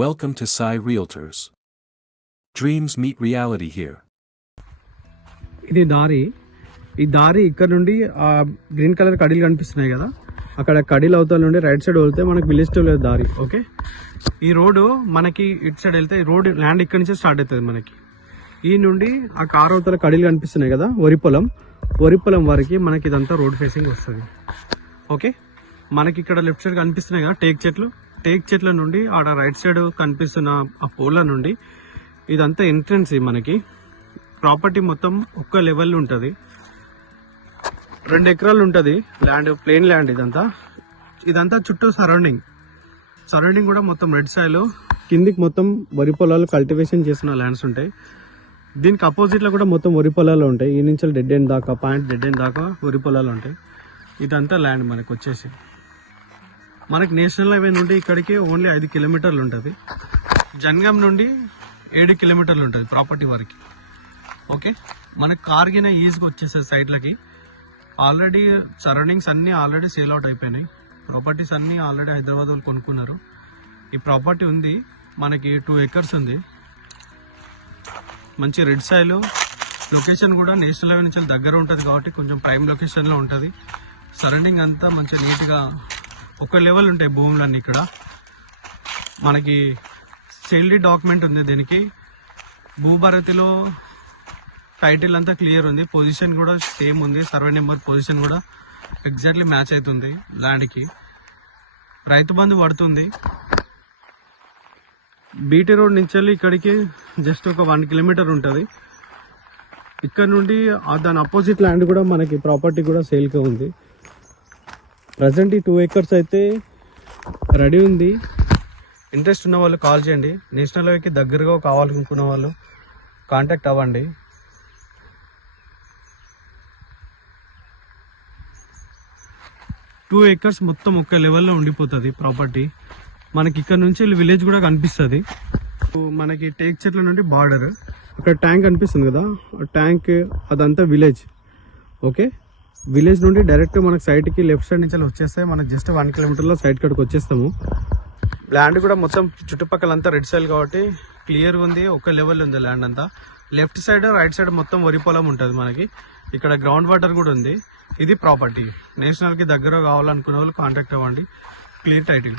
Welcome to Sai Realtors. Dreams meet reality here. ఇది దారి. ఈ దారి ఇక్కడ నుండి ఆ గ్రీన్ కలర్ కడీలు కనిపిస్తున్నాయి కదా, అక్కడ కడీలు అవతల నుండి రైట్ సైడ్ వెళ్తే మనకి విలేజ్ టు విలేజ్ దారి. ఓకే, ఈ రోడ్డు మనకి ఇటు సైడ్ వెళ్తే ఈ రోడ్ ల్యాండ్ ఇక్కడ నుంచి స్టార్ట్ అవుతుంది మనకి. ఈ నుండి ఆ కార్ అవతల కడీలు కనిపిస్తున్నాయి కదా, వరిపొలం వరకు మనకి ఇదంతా రోడ్ ఫేసింగ్ వస్తుంది. ఓకే, మనకి ఇక్కడ లెఫ్ట్ సైడ్ కనిపిస్తున్నాయి కదా టేక్ చెట్ల నుండి ఆడ రైట్ సైడ్ కనిపిస్తున్న ఆ పోల నుండి ఇదంతా ఎంట్రన్స్. మనకి ప్రాపర్టీ మొత్తం ఒక్క లెవెల్ ఉంటుంది, 2 ఎకరాలు ఉంటుంది ల్యాండ్, ప్లెయిన్ ల్యాండ్. ఇదంతా చుట్టూ సరౌండింగ్ కూడా మొత్తం రెడ్ సాయిల్, కిందికి మొత్తం వరి పొలాలు కల్టివేషన్ చేసిన ల్యాండ్స్ ఉంటాయి. దీనికి అపోజిట్లో కూడా మొత్తం వరి పొలాలు ఉంటాయి. ఈ నుంచి డెడ్ ఎండ్ దాకా వరి పొలాలు ఉంటాయి. ఇదంతా ల్యాండ్ మనకు వచ్చేసి. మనకి నేషనల్ హైవే నుండి ఇక్కడికి ఓన్లీ 5 కిలోమీటర్లు ఉంటుంది. జన్గాం నుండి 7 కిలోమీటర్లు ఉంటుంది ప్రాపర్టీ వరకు. ఓకే, మనకి కార్ గిన ఈజీగా వచ్చేసేది సైడ్లకి. ఆల్రెడీ సరౌండింగ్స్ అన్నీ ఆల్రెడీ సేల్ అవుట్ అయిపోయినాయి. ప్రాపర్టీస్ అన్నీ ఆల్రెడీ హైదరాబాద్ వాళ్ళు కొనుక్కున్నారు. ఈ ప్రాపర్టీ ఉంది మనకి 2 ఎకర్స్ ఉంది. మంచి రెడ్ సాయిల్, లొకేషన్ కూడా నేషనల్ హైవే నుంచి దగ్గర ఉంటుంది కాబట్టి కొంచెం ప్రైమ్ లొకేషన్లో ఉంటుంది. సరౌండింగ్ అంతా మంచిగా నీట్గా ఒక లెవెల్ ఉంటాయి భూములన్నీ. ఇక్కడ మనకి సేల్డీ డాక్యుమెంట్ ఉంది దీనికి. భూభారతిలో టైటిల్ అంతా క్లియర్ ఉంది, పొజిషన్ కూడా సేమ్ ఉంది, సర్వే నెంబర్ పొజిషన్ కూడా ఎగ్జాక్ట్లీ మ్యాచ్ అవుతుంది ల్యాండ్కి. రైతు బంధు పడుతుంది. బీటీ రోడ్ నుంచి వెళ్ళి ఇక్కడికి జస్ట్ ఒక 1 కిలోమీటర్ ఉంటుంది. ఇక్కడ నుండి దాని అపోజిట్ ల్యాండ్ కూడా మనకి ప్రాపర్టీ కూడా సేల్గా ఉంది. ప్రజెంట్ ఈ 2 ఎకర్స్ అయితే రెడీ ఉంది. ఇంట్రెస్ట్ ఉన్న వాళ్ళు కాల్ చేయండి. నేషనల్ హైవేకి దగ్గరగా కావాలనుకున్న వాళ్ళు కాంటాక్ట్ అవ్వండి. టూ ఎకర్స్ మొత్తం ఒక్క లెవెల్లో ఉండిపోతుంది ప్రాపర్టీ. మనకి ఇక్కడ నుంచి విలేజ్ కూడా కనిపిస్తుంది. మనకి టేక్ చెట్ల నుండి బార్డర్, అక్కడ ట్యాంక్ కనిపిస్తుంది కదా, ట్యాంక్ అదంతా విలేజ్. ఓకే, విలేజ్ నుండి డైరెక్ట్ మనకి సైడ్కి లెఫ్ట్ సైడ్ నుంచి వచ్చేస్తాయి. మనకి జస్ట్ 1 కిలోమీటర్లో సైడ్ కడికి వచ్చేస్తాము. ల్యాండ్ కూడా మొత్తం చుట్టుపక్కల అంతా రెడ్ సైల్ కాబట్టి క్లియర్గా ఉంది, ఒక లెవెల్ ఉంది ల్యాండ్ అంతా. లెఫ్ట్ సైడ్ రైట్ సైడ్ మొత్తం వరి పొలం ఉంటుంది మనకి. ఇక్కడ గ్రౌండ్ వాటర్ కూడా ఉంది. ఇది ప్రాపర్టీ. నేషనల్కి దగ్గర కావాలనుకునే వాళ్ళు కాంటాక్ట్ అవ్వండి. Clear title.